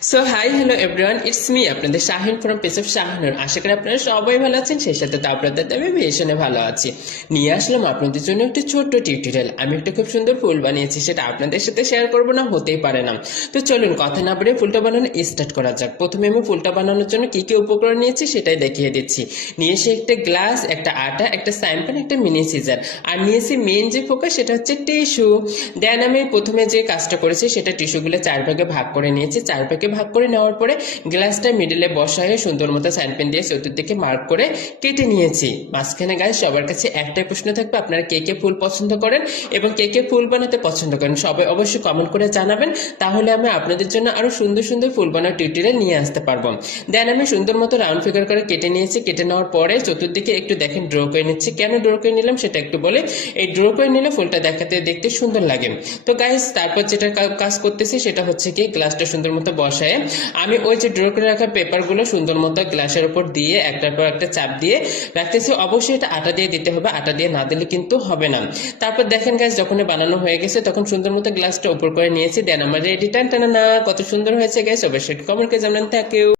So hi hello everyone, it's me আপনাদের Shahin from Pace of Shahanur. আশা করি আপনারা সবাই ভালো আছেন, সেই সাথে তো আপনাদের আমি ভীষণে ভালো আছি। নিয়ে আসলাম আপনাদের জন্য একটি ছোট্ট টিউটোরিয়াল। আমি একটা খুব সুন্দর ফুল বানিয়েছি, সেটা আপনাদের সাথে শেয়ার করবো না হতেই পারে না। তো চলুন কথা না বলে ফুলটা বানানো স্টার্ট করা যাক। প্রথমে আমি ফুলটা বানানোর জন্য কি কি উপকরণ নিয়েছি সেটাই দেখিয়ে দিচ্ছি। নিয়েছি একটা গ্লাস, একটা আটা, একটা স্যাম্পেন, একটা মিনি সিজার, আর নিয়েছি মেন যে ফোকাস সেটা হচ্ছে টিস্যু। দেন আমি প্রথমে যে কাজটা করেছি সেটা টিস্যুগুলো 4 ভাগে ভাগ করে নিয়েছি। 4 ভাগে ভাগ করে নেওয়ার পরে গ্লাসটা মিডলে বসায় সুন্দর মতো স্যান্ডপেন দিয়ে চতুর্দিকে মার্ক করে কেটে নিয়েছি। মাঝখানে গায়ে সবার কাছে একটাই প্রশ্ন থাকবে, আপনারা কে কে ফুল পছন্দ করেন এবং কে কে ফুল বানাতে পছন্দ করেন সবাই অবশ্যই কমেন্ট করে জানাবেন, তাহলে আমি আপনাদের জন্য আরো সুন্দর সুন্দর ফুল বানানোর টিউটোরিয়াল নিয়ে আসতে পারবো। দেন আমি সুন্দর মতো রাউন্ড ফিগার করে কেটে নিয়েছি। কেটে নেওয়ার পরে চতুর্দিকে একটু দেখেন ড্র করে নিচ্ছি। কেন ড্র করে নিলাম সেটা একটু বলে, এই ড্র করে নিলে ফুলটা দেখতে সুন্দর লাগে। তো গাইস তারপর যেটা কাজ করতেছি সেটা হচ্ছে কি, গ্লাসটা সুন্দর মতো বসায় আমি ওই যে ড্র করে রাখা পেপারগুলো সুন্দর মতো গ্লাসের উপর দিয়ে একটার পর একটা চাপ দিয়ে রাখতেছি। অবশ্যই এটা আটা দিয়ে দিতে হবে, আটা দিয়ে না দিলে কিন্তু হবে না। তারপর দেখেন গাইস যখন বানানো হয়ে গেছে তখন সুন্দর মতো গ্লাসটা উপর করে নিয়েছি। দেন আমার রেডি। টান টানা না, কত সুন্দর হয়েছে গাইস, অবশ্যই কমেন্ট করে জানান। Thank you.